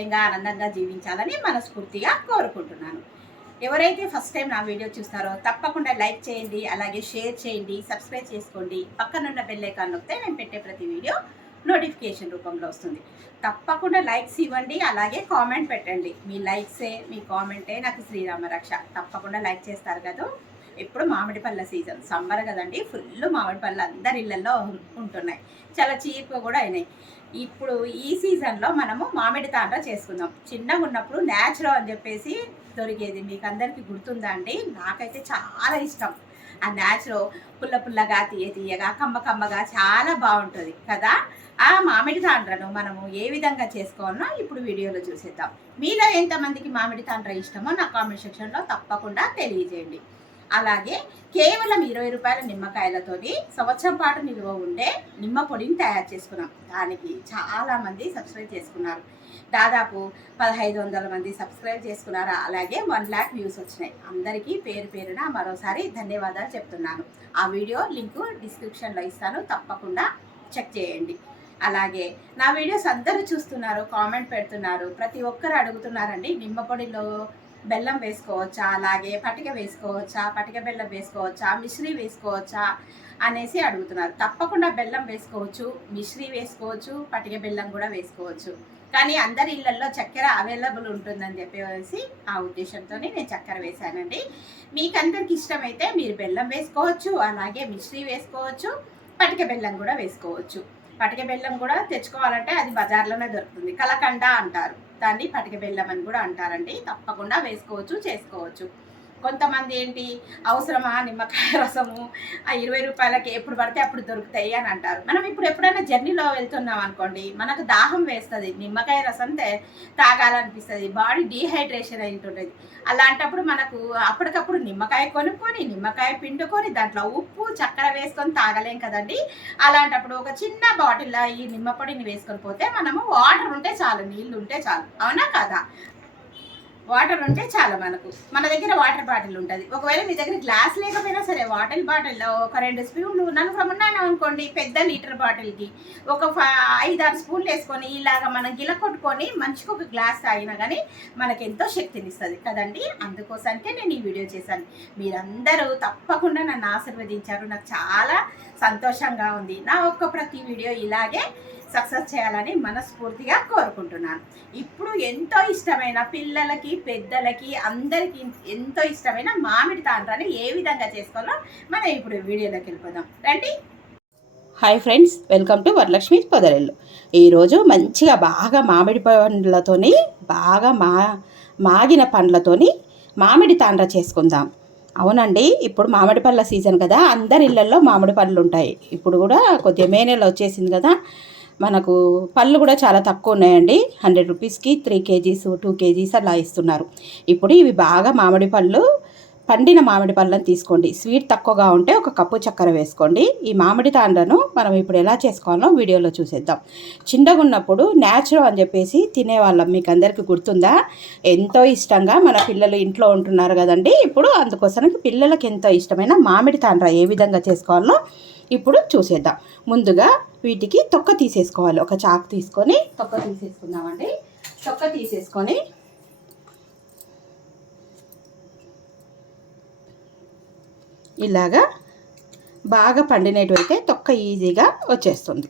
ఆరోగ్యంగా ఆనందంగా జీవించాలని మనస్ఫూర్తిగా కోరుకుంటున్నాను. ఎవరైతే ఫస్ట్ టైం నా వీడియో చూస్తారో తప్పకుండా లైక్ చేయండి అలాగే షేర్ చేయండి సబ్స్క్రైబ్ చేసుకోండి. పక్కనున్న బెల్ ఐకాన్ నొక్కితే నేను పెట్టే ప్రతి వీడియో నోటిఫికేషన్ రూపంలో వస్తుంది. తప్పకుండా లైక్స్ ఇవ్వండి అలాగే కామెంట్ పెట్టండి. మీ లైక్సే మీ కామెంటే నాకు శ్రీరామ రక్ష. తప్పకుండా లైక్ చేస్తారు కదా? ఇప్పుడు మామిడి పళ్ళ సీజన్. సమ్మర్ కదండి ఫుల్ మామిడి పళ్ళు అందరి ఇళ్ళల్లో ఉంటున్నాయి. చాలా చీప్గా కూడా అయినాయి. ఇప్పుడు ఈ సీజన్లో మనము మామిడి తాండ్ర చేసుకుందాం. చిన్నగా ఉన్నప్పుడు న్యాచురల్ అని చెప్పేసి దొరికేది. మీకు అందరికీ గుర్తుందా అండి? నాకైతే చాలా ఇష్టం. ఆ న్యాచురల్ పుల్ల పుల్లగా తీయ తీయగా కమ్మ కమ్మగా చాలా బాగుంటుంది కదా? ఆ మామిడి తాండ్రను మనము ఏ విధంగా చేసుకోవాలో ఇప్పుడు వీడియోలో చూసేద్దాం. మీలో ఎంతమందికి మామిడి తాండ్ర ఇష్టమో నా కామెంట్ సెక్షన్లో తప్పకుండా తెలియజేయండి. అలాగే కేవలం ఇరవై రూపాయల నిమ్మకాయలతోటి సంవత్సరం పాటు నిల్వ ఉండే నిమ్మ పొడిని తయారు చేసుకున్నాం. దానికి చాలామంది సబ్స్క్రైబ్ చేసుకున్నారు. దాదాపు పదహైదు వందల మంది సబ్స్క్రైబ్ చేసుకున్నారు? అలాగే వన్ ల్యాక్ వ్యూస్ వచ్చినాయి. అందరికీ పేరు పేరున మరోసారి ధన్యవాదాలు చెప్తున్నాను. ఆ వీడియో లింకు డిస్క్రిప్షన్లో ఇస్తాను. తప్పకుండా చెక్ చేయండి. అలాగే నా వీడియోస్ అందరూ చూస్తున్నారు కామెంట్ పెడుతున్నారు. ప్రతి ఒక్కరు అడుగుతున్నారండి నిమ్మ పొడిలో బెల్లం వేసుకోవచ్చా? అలాగే పటిక వేసుకోవచ్చా? పటిక బెల్లం వేసుకోవచ్చా? మిశ్రీ వేసుకోవచ్చా? అనేసి అడుగుతున్నారు. తప్పకుండా బెల్లం వేసుకోవచ్చు మిశ్రీ వేసుకోవచ్చు పటిక బెల్లం కూడా వేసుకోవచ్చు. కానీ అందరి ఇళ్ళలో చక్కెర అవైలబుల్ ఉంటుందని చెప్పేసి ఆ ఉద్దేశంతో నేను చక్కెర వేశానండి. మీకు అందరికి ఇష్టమైతే మీరు బెల్లం వేసుకోవచ్చు అలాగే మిశ్రీ వేసుకోవచ్చు పటిక బెల్లం కూడా వేసుకోవచ్చు. పటిక బెల్లం కూడా తెచ్చుకోవాలంటే అది బజార్లోనే దొరుకుతుంది. కలకండ అంటారు. దాన్ని పటిక బెల్లం అని కూడా అంటారండి. తప్పకుండా వేసుకోవచ్చు చేసుకోవచ్చు. కొంతమంది ఏంటి అవసరమా? నిమ్మకాయ రసము ఆ ఇరవై రూపాయలకి ఎప్పుడు పడితే అప్పుడు దొరుకుతాయి అని అంటారు. మనం ఇప్పుడు ఎప్పుడైనా జర్నీలో వెళ్తున్నాం అనుకోండి మనకు దాహం వేస్తుంది నిమ్మకాయ రసం తాగాలనిపిస్తుంది బాడీ డీహైడ్రేషన్ అయి ఉంటుంది అలాంటప్పుడు మనకు అప్పటికప్పుడు నిమ్మకాయ కొనుక్కొని నిమ్మకాయ పిండుకొని దాంట్లో ఉప్పు చక్కెర వేసుకొని తాగలేం కదండి. అలాంటప్పుడు ఒక చిన్న బాటిల్లో ఈ నిమ్మపొడిని వేసుకొని పోతే మనము వాటర్ ఉంటే చాలు నీళ్ళు ఉంటే చాలు. అవునా కదా? వాటర్ ఉంటే చాలా మనకు. మన దగ్గర వాటర్ బాటిల్ ఉంటుంది. ఒకవేళ మీ దగ్గర గ్లాస్ లేకపోయినా సరే వాటర్ బాటిల్లో ఒక రెండు స్పూన్లు నన్ను ఉన్నాను అనుకోండి పెద్ద లీటర్ బాటిల్కి ఒక ఐదు ఆరు స్పూన్లు వేసుకొని ఇలాగ మనం గిల కొట్టుకొని మంచిగా ఒక గ్లాస్ తాగినా కానీ మనకి ఎంతో శక్తినిస్తుంది కదండి. అందుకోసానికే నేను ఈ వీడియో చేశాను. మీరందరూ తప్పకుండా నన్ను ఆశీర్వదించారు. నాకు చాలా సంతోషంగా ఉంది. నా ఒక్క ప్రతి వీడియో ఇలాగే సక్సెస్ చేయాలని మనస్ఫూర్తిగా కోరుకుంటున్నాను. ఇప్పుడు ఎంతో ఇష్టమైన పిల్లలకి పెద్దలకి అందరికీ ఎంతో ఇష్టమైన మామిడి తాండ్రాన్ని ఏ విధంగా చేసుకోవాలో మనం ఇప్పుడు వీడియోలోకి వెళ్ళిపోదాం. రండి. Hi friends welcome to Varalakshmi పొదరెల్లు. ఈరోజు మంచిగా బాగా మామిడి పండ్లతోని బాగా మా మాగిన పండ్లతోని మామిడి తాండ్ర చేసుకుందాం. అవునండి ఇప్పుడు మామిడి పళ్ళ సీజన్ కదా అందరి ఇళ్ళల్లో మామిడి పళ్ళు ఉంటాయి ఇప్పుడు కూడా కొద్దిగా మే నెల వచ్చేసింది కదా మనకు పళ్ళు కూడా చాలా తక్కువ ఉన్నాయండి. హండ్రెడ్ రూపీస్కి త్రీ కేజీస్ టూ కేజీస్ అలా ఇస్తున్నారు. ఇప్పుడు ఇవి బాగా మామిడి పళ్ళు పండిన మామిడి పళ్ళని తీసుకోండి. స్వీట్ తక్కువగా ఉంటే ఒక కప్పు చక్కెర వేసుకోండి. ఈ మామిడి తాండ్రను మనం ఇప్పుడు ఎలా చేసుకోవాలో వీడియోలో చూసేద్దాం. చిన్నగా ఉన్నప్పుడు న్యాచురల్ అని చెప్పేసి తినేవాళ్ళం. మీకు అందరికీ గుర్తుందా? ఎంతో ఇష్టంగా మన పిల్లలు ఇంట్లో ఉంటున్నారు కదండి. ఇప్పుడు అందుకోసం పిల్లలకి ఎంతో ఇష్టమైన మామిడి తాండ్ర ఏ విధంగా చేసుకోవాలో ఇప్పుడు చూసేద్దాం. ముందుగా వీటికి తొక్క తీసేసుకోవాలి. ఒక చాకు తీసుకొని తొక్క తీసేసుకుందామండి. తొక్క తీసేసుకొని ఇలాగా బాగా పండినటువంటి తొక్క ఈజీగా వచ్చేస్తుంది.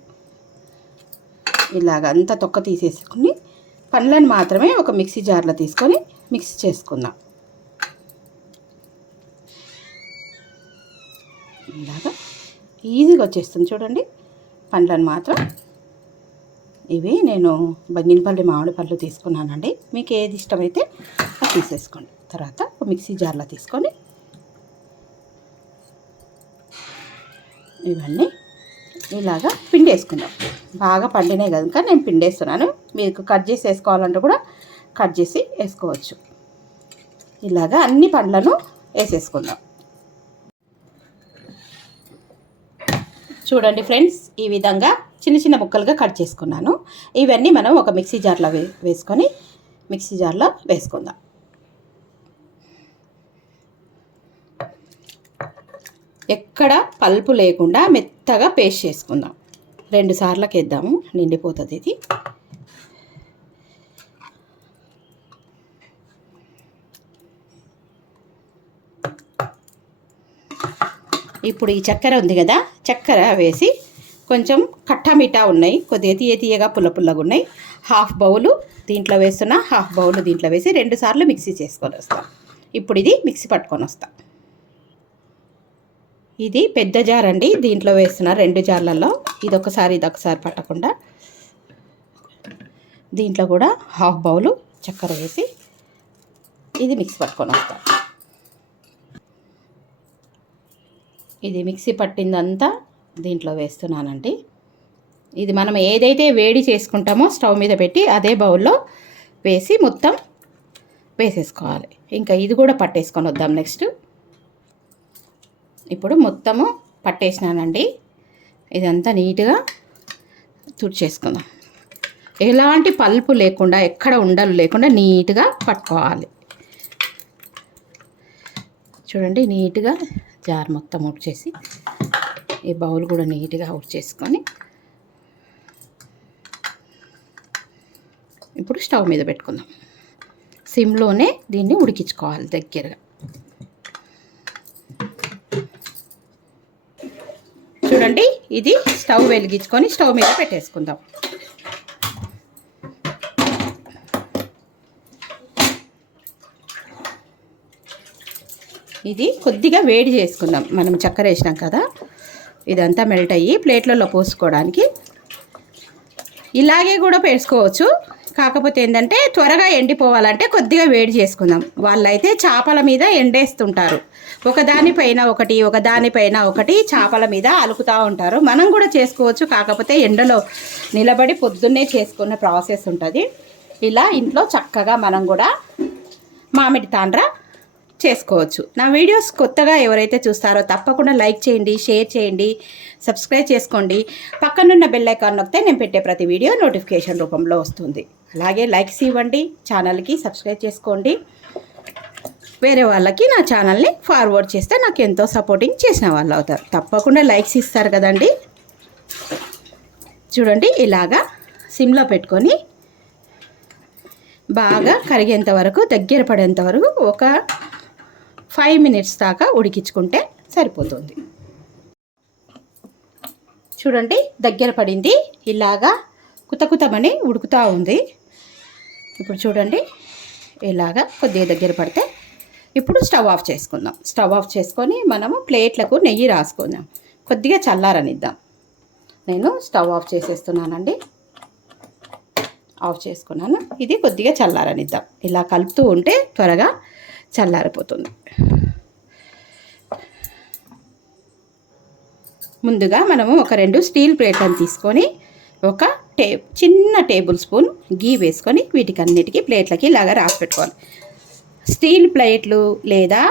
ఇలాగ అంతా తొక్క తీసేసుకుని పండ్లను మాత్రమే ఒక మిక్సీ జార్లో తీసుకొని మిక్స్ చేసుకుందాం. ఇలాగా ఈజీగా వచ్చేస్తుంది చూడండి. పండ్లను మాత్రం ఇవి నేను బంగినపల్లి మామిడి పళ్ళు తీసుకున్నానండి. మీకు ఏది ఇష్టమైతే అది తీసేసుకోండి. తర్వాత ఒక మిక్సీ జార్లో తీసుకొని ఇవన్నీ ఇలాగా పిండేసుకుందాం. బాగా పండినాయి కనుక నేను పిండేస్తున్నాను. మీకు కట్ చేసి వేసుకోవాలంటే కూడా కట్ చేసి వేసుకోవచ్చు. ఇలాగా అన్ని పండ్లను వేసేసుకుందాం. చూడండి ఫ్రెండ్స్ ఈ విధంగా చిన్న చిన్న ముక్కలుగా కట్ చేసుకున్నాను. ఇవన్నీ మనం ఒక మిక్సీ జార్లో వే వేసుకొని మిక్సీ జార్లో వేసుకుందాం. ఎక్కడ పల్పు లేకుండా మెత్తగా పేస్ట్ చేసుకుందాం. రెండు సార్లకి వేద్దాము నిండిపోతుంది ఇది. ఇప్పుడు ఈ చక్కెర ఉంది కదా చక్కెర వేసి కొంచెం కట్టమిఠా ఉన్నాయి కొద్దిగా తీయ తీయగా పుల్ల పుల్లగా ఉన్నాయి. హాఫ్ బౌలు దీంట్లో వేస్తున్నా హాఫ్ బౌల్ దీంట్లో వేసి రెండు సార్లు మిక్సీ చేసుకొని వస్తాం. ఇప్పుడు ఇది మిక్సీ పట్టుకొని వస్తాం. ఇది పెద్ద జార్ అండి దీంట్లో వేస్తున్న రెండు జార్లలో. ఇది ఒకసారి ఇది ఒకసారి పట్టకుండా. దీంట్లో కూడా హాఫ్ బౌలు చక్కెర వేసి ఇది మిక్సీ పట్టుకొని వస్తాం. ఇది మిక్సీ పట్టిందంతా దీంట్లో వేస్తున్నానండి. ఇది మనం ఏదైతే వేడి చేసుకుంటామో స్టవ్ మీద పెట్టి అదే బౌల్లో వేసి మొత్తం వేసేసుకోవాలి. ఇంకా ఇది కూడా పట్టేసుకొని వద్దాం నెక్స్ట్. ఇప్పుడు మొత్తము పట్టేసినానండి. ఇదంతా నీట్గా తుడిచేసుకుందాం. ఎలాంటి పల్పు లేకుండా ఎక్కడ ఉండలు లేకుండా నీట్గా పట్టుకోవాలి. చూడండి నీట్గా జార్ మొత్తం ఉడిచేసి ఈ బౌల్ కూడా నీట్గా ఉడిచేసుకొని ఇప్పుడు స్టవ్ మీద పెట్టుకుందాం. సిమ్లోనే దీన్ని ఉడికించుకోవాలి దగ్గరగా. చూడండి ఇది స్టవ్ వెలిగించుకొని స్టవ్ మీద పెట్టేసుకుందాం. ఇది కొద్దిగా వేడి చేసుకుందాం. మనం చక్కెర వేసినాం కదా ఇదంతా మెల్ట్ అయ్యి ప్లేట్లలో పోసుకోవడానికి. ఇలాగే కూడా పెట్టుకోవచ్చు. కాకపోతే ఏంటంటే త్వరగా ఎండిపోవాలంటే కొద్దిగా వేడి చేసుకుందాం. వాళ్ళైతే చేపల మీద ఎండేస్తుంటారు. ఒకదానిపైన ఒకటి ఒకదానిపైన ఒకటి చేపల మీద అలుకుతూ ఉంటారు. మనం కూడా చేసుకోవచ్చు కాకపోతే ఎండలో నిలబడి పొద్దున్నే చేసుకునే ప్రాసెస్ ఉంటుంది. ఇలా ఇంట్లో చక్కగా మనం కూడా మామిడి తాండ్ర చేసుకోవచ్చు. నా వీడియోస్ కొత్తగా ఎవరైతే చూస్తారో తప్పకుండా లైక్ చేయండి షేర్ చేయండి సబ్స్క్రైబ్ చేసుకోండి. పక్కనున్న బెల్ ఐకాన్ నొక్కితే నేను పెట్టే ప్రతి వీడియో నోటిఫికేషన్ రూపంలో వస్తుంది. అలాగే లైక్స్ ఇవ్వండి ఛానల్కి సబ్స్క్రైబ్ చేసుకోండి. వేరే వాళ్ళకి నా ఛానల్ని ఫార్వర్డ్ చేస్తే నాకు ఎంతో సపోర్టింగ్ చేసిన వాళ్ళు అవుతారు. తప్పకుండా లైక్స్ ఇస్తారు కదండి. చూడండి ఇలాగా సిమ్లో పెట్టుకొని బాగా కరిగేంత వరకు దగ్గర పడేంత వరకు ఒక ఫైవ్ మినిట్స్ దాకా ఉడికించుకుంటే సరిపోతుంది. చూడండి దగ్గర పడింది. ఇలాగా కుతకుతమని ఉడుకుతూ ఉంది. ఇప్పుడు చూడండి ఇలాగా కొద్దిగా దగ్గర పడితే ఇప్పుడు స్టవ్ ఆఫ్ చేసుకుందాం. స్టవ్ ఆఫ్ చేసుకొని మనము ప్లేట్లకు నెయ్యి రాసుకుందాం. కొద్దిగా చల్లారనిద్దాం. నేను స్టవ్ ఆఫ్ చేసేస్తున్నానండి. ఆఫ్ చేసుకున్నాను. ఇది కొద్దిగా చల్లారనిద్దాం. ఇలా కలుపుతూ ఉంటే త్వరగా చల్లారిపోతుంది. ముందుగా మనము ఒక రెండు స్టీల్ ప్లేట్లను తీసుకొని ఒక టే చిన్న టేబుల్ స్పూన్ గీ వేసుకొని వీటికి అన్నిటికీ ప్లేట్లకి ఇలాగా రాసి పెట్టుకోవాలి. స్టీల్ ప్లేట్లు లేదా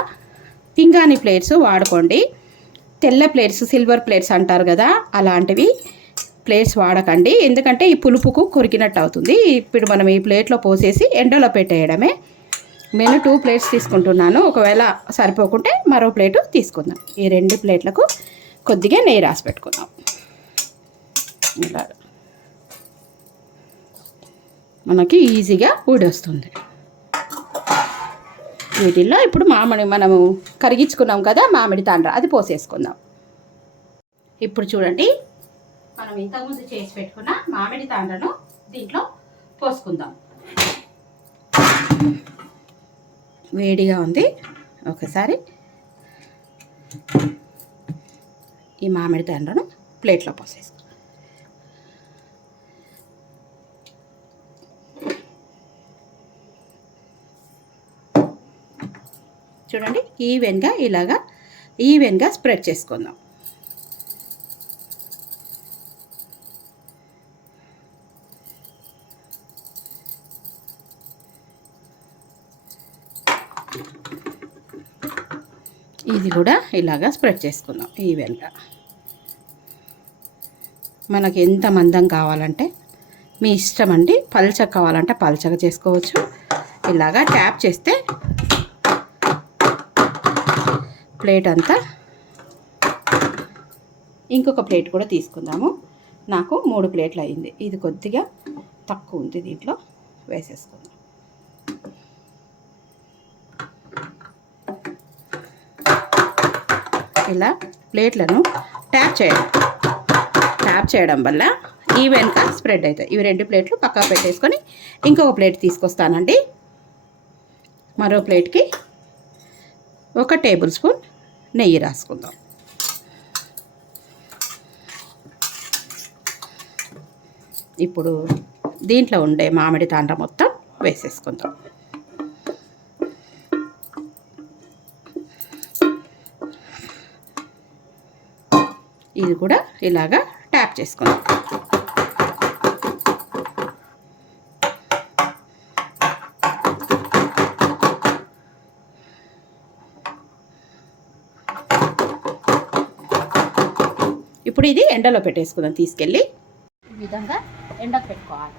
పింగాణి ప్లేట్స్ వాడుకోండి. తెల్ల ప్లేట్స్ సిల్వర్ ప్లేట్స్ అంటారు కదా అలాంటివి ప్లేట్స్ వాడకండి. ఎందుకంటే ఈ పులుపుకు కొరికినట్టు అవుతుంది. ఇప్పుడు మనం ఈ ప్లేట్లో పోసేసి ఎండలో పెట్టేయడమే. నేను టూ ప్లేట్స్ తీసుకుంటున్నాను. ఒకవేళ సరిపోకుంటే మరో ప్లేటు తీసుకుందాం. ఈ రెండు ప్లేట్లకు కొద్దిగా నెయ్యి రాసి పెట్టుకుందాం. ఇలా మనకి ఈజీగా ఊడొస్తుంది. వీటిల్లో ఇప్పుడు మామిడి మనము కరిగించుకున్నాం కదా మామిడి తాండ్ర అది పోసేసుకుందాం. ఇప్పుడు చూడండి మనం ఇంతకుముందు చేసి పెట్టుకున్న మామిడి తాండ్రను దీంట్లో పోసుకుందాం. వేడిగా ఉంది. ఒకసారి ఈ మామిడి తండ్రను ప్లేట్లో పోసేసుకో. చూడండి ఈవెన్గా ఇలాగా ఈవెన్గా స్ప్రెడ్ చేసుకుందాం. ఇది కూడా ఇలాగా స్ప్రెడ్ చేసుకుందాం. ఈవెన్గా మనకి ఎంత మందం కావాలంటే మీ ఇష్టం అండి పల్చగా కావాలంటే పల్చగా చేసుకోవచ్చు. ఇలాగా ట్యాప్ చేస్తే ప్లేట్ అంతా ఇంకొక ప్లేట్ కూడా తీసుకుందాము. నాకు మూడు ప్లేట్లు అయింది. ఇది కొద్దిగా తక్కువ ఉంది దీంట్లో. వేసేసుకుందాం. ఇలా ప్లేట్లను ట్యాప్ చేయడం ట్యాప్ చేయడం వల్ల ఈవెన్గా స్ప్రెడ్ అవుతాయి. ఇవి రెండు ప్లేట్లు పక్కా పెట్టేసుకొని ఇంకొక ప్లేట్ తీసుకొస్తానండి. మరో ప్లేట్కి ఒక టేబుల్ స్పూన్ నెయ్యి రాసుకుందాం. ఇప్పుడు దీంట్లో ఉండే మామిడి తాండ మొత్తం వేసేసుకుందాం. ఇది కూడా ఇలాగా ట్యాప్ చేసుకుందాం ఇప్పుడు ఇది ఎండలో పెట్టేసుకుందాం తీసుకెళ్ళి. ఈ విధంగా ఎండకు పెట్టుకోవాలి.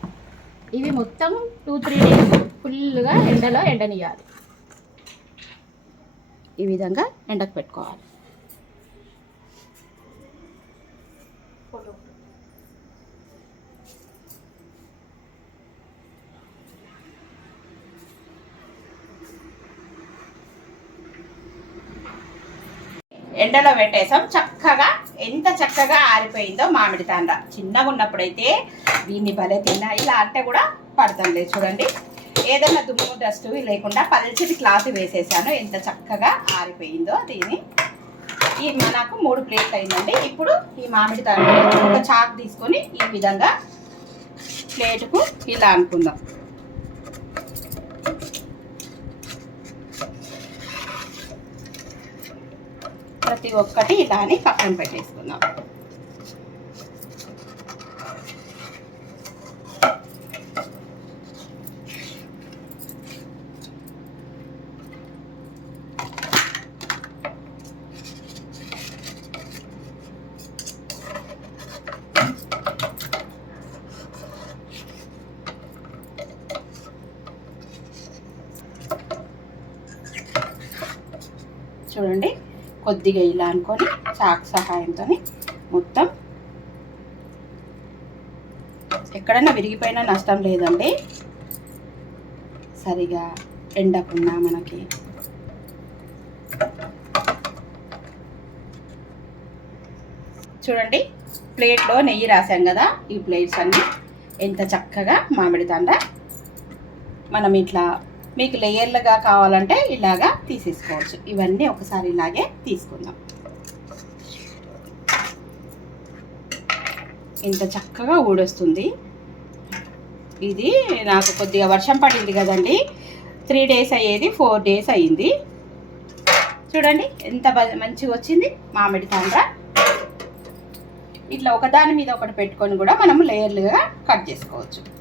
ఇవి మొత్తం టూ త్రీ డేస్ ఫుల్గా ఎండలో ఎండనియాలి ఈ విధంగా ఎండకు పెట్టుకోవాలి. ఎండలో పెట్టేసాం చక్కగా ఎంత చక్కగా ఆరిపోయిందో మామిడి తాండ్ర. చిన్నగా ఉన్నప్పుడైతే దీన్ని భలే తిన్నా ఇలా అంటే కూడా పడతాం లేదు. చూడండి. ఏదైనా దుమ్ము డస్ట్ లేకుండా పల్చటి క్లాత్ వేసేసాను. ఎంత చక్కగా ఆరిపోయిందో దీన్ని. ఈ నాకు మూడు ప్లేట్లు అయిందండి. ఇప్పుడు ఈ మామిడి తాను ఒక చాక్ తీసుకొని ఈ విధంగా ప్లేటుకు ఇలా అనుకుందాం. ప్రతి ఒక్కటి ఇలా అని పక్కన పెట్టేసుకుందాం చూడండి కొద్దిగా ఇలా అనుకొని చాక్ సహాయంతో మొత్తం ఎక్కడన్నా విరిగిపోయినా నష్టం లేదండి. సరిగా ఎండకున్నా మనకి. చూడండి ప్లేట్లో నెయ్యి రాసాం కదా ఈ ప్లేట్స్ అన్నీ. ఎంత చక్కగా మామిడి తండ మనం ఇట్లా మీకు లేయర్లుగా కావాలంటే ఇలాగా తీసేసుకోవచ్చు. ఇవన్నీ ఒకసారి ఇలాగే తీసుకుందాం. ఇంత చక్కగా ఊడొస్తుంది. ఇది నాకు కొద్దిగా వర్షం పడింది కదండి. త్రీ డేస్ అయ్యేది ఫోర్ డేస్ అయ్యింది. చూడండి ఎంత బ- మంచిగా వచ్చింది. మామిడి తాండ్ర. ఇట్లా ఒకదాని మీద ఒకటి పెట్టుకొని కూడా మనము లేయర్లుగా కట్ చేసుకోవచ్చు.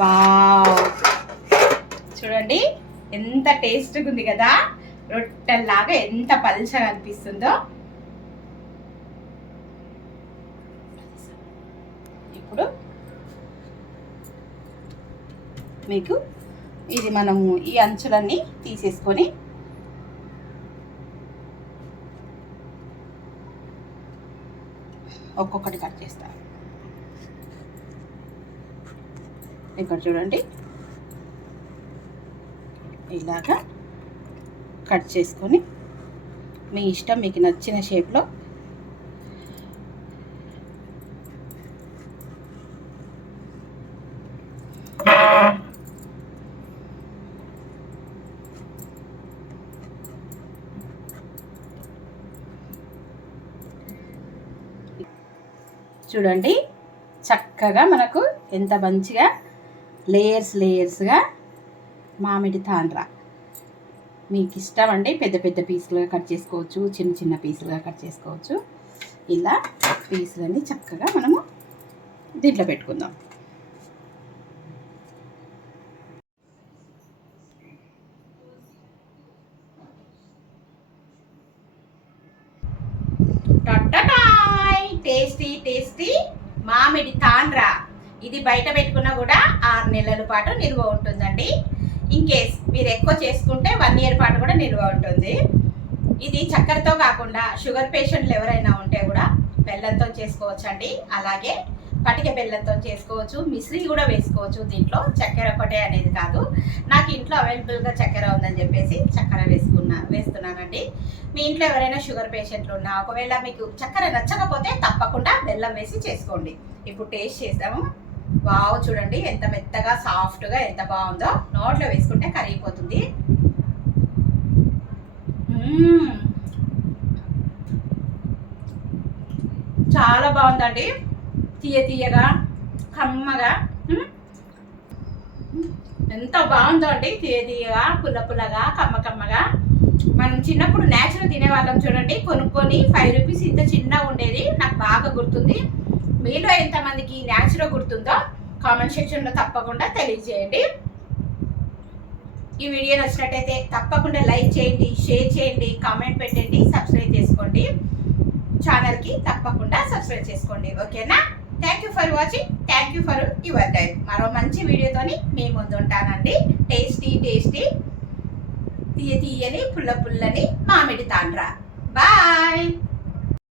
వావ్. చూడండి ఎంత టేస్ట్గా ఉంది కదా. రొట్టెల్లాగా ఎంత పల్చగా అనిపిస్తుందో. ఇప్పుడు మీకు ఇది మనము ఈ అంచులన్నీ తీసేసుకొని ఒక్కొక్కటి కట్ చేస్తాను ఇక్కడ చూడండి. ఇలాగా కట్ చేసుకొని మీ ఇష్టం మీకు నచ్చిన షేప్లో చూడండి. చక్కగా మనకు ఎంత మంచిగా లేయర్స్ లేయర్స్గా మామిడి తాండ్ర. మీకు ఇష్టం అండి పెద్ద పెద్ద పీసులుగా కట్ చేసుకోవచ్చు చిన్న చిన్న పీసులుగా కట్ చేసుకోవచ్చు. ఇలా పీసులన్నీ చక్కగా మనము దీంట్లో పెట్టుకుందాం. టేస్టీ టేస్టీ మామిడి తాండ్ర. ఇది బయట పెట్టుకున్నా కూడా ఆరు నెలల పాటు నిల్వ ఉంటుందండి. ఇన్ కేస్ మీరు ఎక్కువ చేసుకుంటే వన్ ఇయర్ పాటు కూడా నిల్వ ఉంటుంది. ఇది చక్కెరతో కాకుండా షుగర్ పేషెంట్లు ఎవరైనా ఉంటే కూడా బెల్లంతో చేసుకోవచ్చు అండి అలాగే పటిక బెల్లంతో చేసుకోవచ్చు మిశ్రీ కూడా వేసుకోవచ్చు దీంట్లో. చక్కెర ఒకటే అనేది కాదు. నాకు ఇంట్లో అవైలబుల్గా చక్కెర ఉందని చెప్పేసి చక్కెర వేసుకున్నా వేస్తున్నానండి. మీ ఇంట్లో ఎవరైనా షుగర్ పేషెంట్లు ఉన్నా ఒకవేళ మీకు చక్కెర నచ్చకపోతే తప్పకుండా బెల్లం వేసి చేసుకోండి. ఇప్పుడు టేస్ట్ చేద్దాము. వావ్ చూడండి ఎంత మెత్తగా సాఫ్ట్గా ఎంత బాగుందో. నోట్లో వేసుకుంటే కరిగిపోతుంది. చాలా బాగుందండి. తీయ తీయగా కమ్మగా. ఎంత బాగుందో అండి. తీయ తీయగా పుల్ల పుల్లగా కమ్మ కమ్మగా. మనం చిన్నప్పుడు నేచురల్ తినేవాళ్ళం చూడండి. కొనుక్కొని ఫైవ్ రూపీస్ ఇంత చిన్నగా ఉండేది. నాకు బాగా గుర్తుంది. మీలో ఎంతమందికి న్యాచురల్ గుర్తుందో కామెంట్ సెక్షన్లో తప్పకుండా తెలియజేయండి. ఈ వీడియో నచ్చినట్టయితే తప్పకుండా లైక్ చేయండి షేర్ చేయండి కామెంట్ పెట్టండి సబ్స్క్రైబ్ చేసుకోండి. ఛానల్కి తప్పకుండా సబ్స్క్రైబ్ చేసుకోండి. ఓకేనా thank you for watching thank you for your time మరో మంచి వీడియోతోని మీ ముందు ఉంటానండి. టేస్టీ టేస్టీ తీయ తీయని పుల్ల పుల్లని మామిడి తాండ్రా. బాయ్